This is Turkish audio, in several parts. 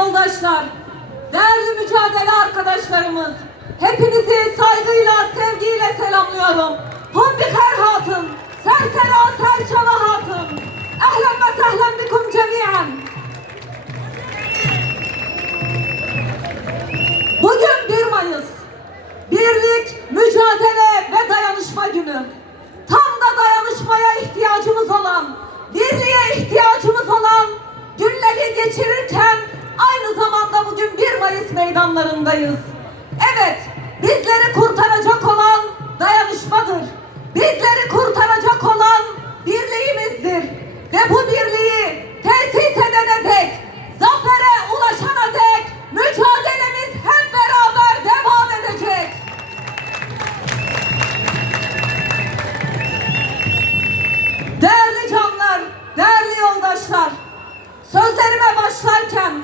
yoldaşlar, değerli mücadele arkadaşlarımız, hepinizi saygıyla, sevgiyle selamlıyorum. Humbi her hatun, sersera serçala hatun. Ehlen ve sehlen bikum cemiyen. Bugün 1 Mayıs. Birlik, mücadele ve dayanışma günü. Tam da dayanışmaya ihtiyacımız olan, birliğe ihtiyacımız olan günleri geçirirken aynı zamanda bugün 1 Mayıs meydanlarındayız. Evet, bizleri kurtaracak olan dayanışmadır. Bizleri kurtaracak olan birliğimizdir. Ve bu birliği tesis edene dek, zafere ulaşana dek mücadelemiz hep beraber devam edecek. Değerli canlar, değerli yoldaşlar, sözlerime başlarken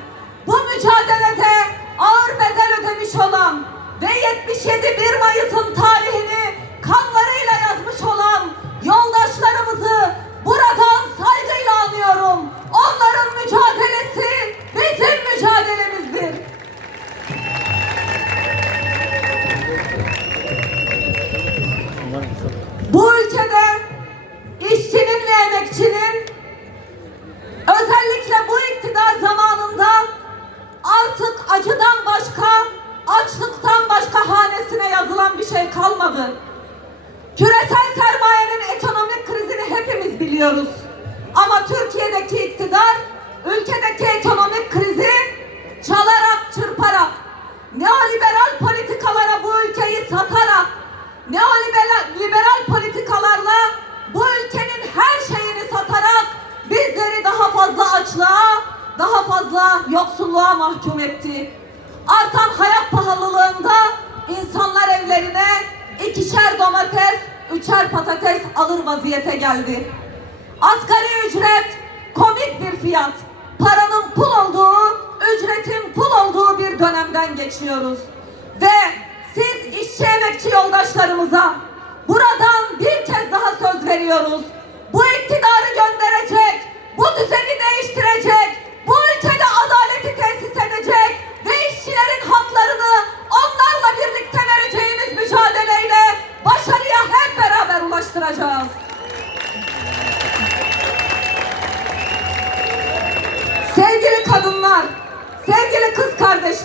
mücadelede ağır bedel ödemiş olan ve 77 1 Mayıs'ın tarihini kanlarıyla yazmış olan yoldaşlarımızı buradan saygıyla anıyorum. Onların mücadelesi bizim mücadelemizdir. Bu ülkede şey kalmadı. Küresel sermayenin ekonomik krizini hepimiz biliyoruz. Ama Türkiye'deki iktidar ülkedeki ekonomik krizi çalarak, çırparak, neoliberal politikalara bu ülkeyi satarak, neoliberal liberal politikalarla bu ülkenin her şeyini satarak bizleri daha fazla açlığa, daha fazla yoksulluğa mahkum etti. Artan hayat pahalılığında insanlar evlerine ikişer domates, üçer patates alır vaziyete geldi. Asgari ücret komik bir fiyat. Paranın pul olduğu, ücretin pul olduğu bir dönemden geçiyoruz. Ve siz işçi emekçi yoldaşlarımıza buradan bir kez daha söz veriyoruz. Bu iktidarı gönderecek, bu düzeni değiştirecek, bu ülkede adaleti tesis edecek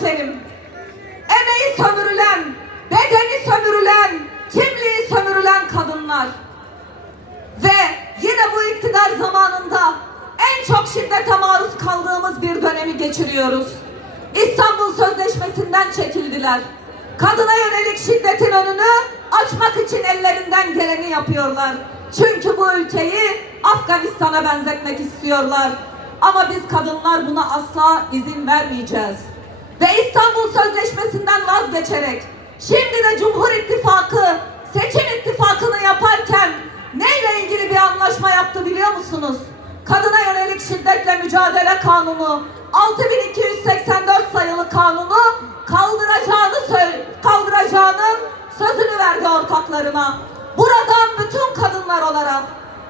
kardeşlerim, emeği sömürülen, bedeni sömürülen, kimliği sömürülen kadınlar ve yine bu iktidar zamanında en çok şiddete maruz kaldığımız bir dönemi geçiriyoruz. İstanbul Sözleşmesi'nden çekildiler. Kadına yönelik şiddetin önünü açmak için ellerinden geleni yapıyorlar. Çünkü bu ülkeyi Afganistan'a benzetmek istiyorlar. Ama biz kadınlar buna asla izin vermeyeceğiz. Ve İstanbul Sözleşmesi'nden vazgeçerek şimdi de Cumhur İttifakı seçim ittifakını yaparken neyle ilgili bir anlaşma yaptı biliyor musunuz? Kadına yönelik şiddetle mücadele kanunu 6284 sayılı kanunu kaldıracağını kaldıracağının sözünü verdi ortaklarına. Buradan bütün kadınlar olarak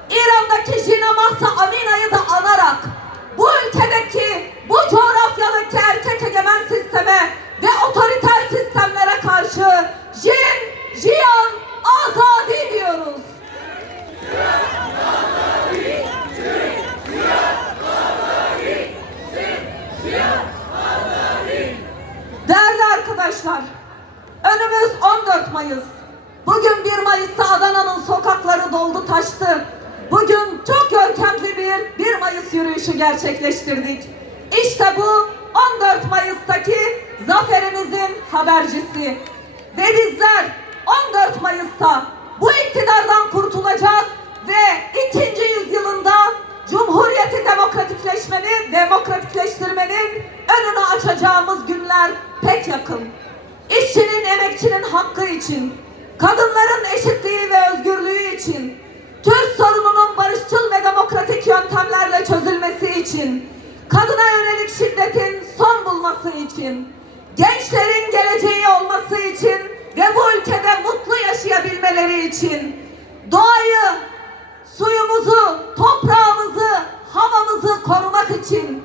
İran'daki Jina Mahsa Amina'yı da anarak bu ülkedeki bu coğrafyadaki erkek egemen sisteme ve otoriter sistemlere karşı Jin, Jiyan, Azadi diyoruz. Değerli arkadaşlar, önümüz 14 Mayıs. Bugün 1 Mayıs'ta Adana'nın taştı. Bugün çok görkemli bir 1 Mayıs yürüyüşü gerçekleştirdik. İşte bu 14 Mayıs'taki zaferimizin habercisi. Ve bizler 14 Mayıs'ta bu iktidardan kurtulacak ve ikinci yüzyılında Cumhuriyeti demokratikleşmenin, demokratikleştirmenin önünü açacağımız günler pek yakın. İşçinin, emekçinin hakkı için, kadınların eşitliği ve özgürlüğü için, Türk sorununun barışçıl ve demokratik yöntemlerle çözülmesi için, kadına yönelik şiddetin son bulması için, gençlerin geleceği olması için ve bu ülkede mutlu yaşayabilmeleri için doğayı, suyumuzu, toprağımızı, havamızı korumak için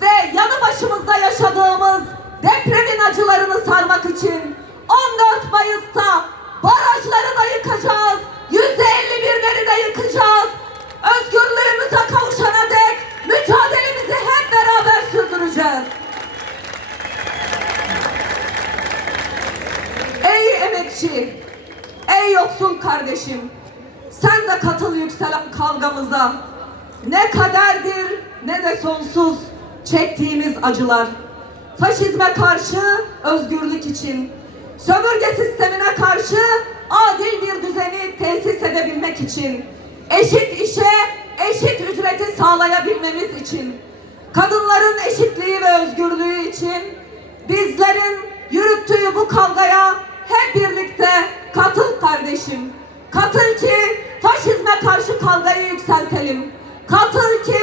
ve yanı başımızda yaşadığımız depremin acılarını sarmak için 14 Mayıs'ta barajları da kardeşim. Sen de katıl yükselen kavgamıza. Ne kaderdir ne de sonsuz çektiğimiz acılar. Faşizme karşı özgürlük için, sömürge sistemine karşı adil bir düzeni tesis edebilmek için, eşit işe eşit ücreti sağlayabilmemiz için, kadınların eşitliği ve özgürlüğü için bizlerin yürüttüğü bu kavgaya hep birlikte katıl kardeşim. Katıl ki faşizme karşı kavgayı yükseltelim. Katıl ki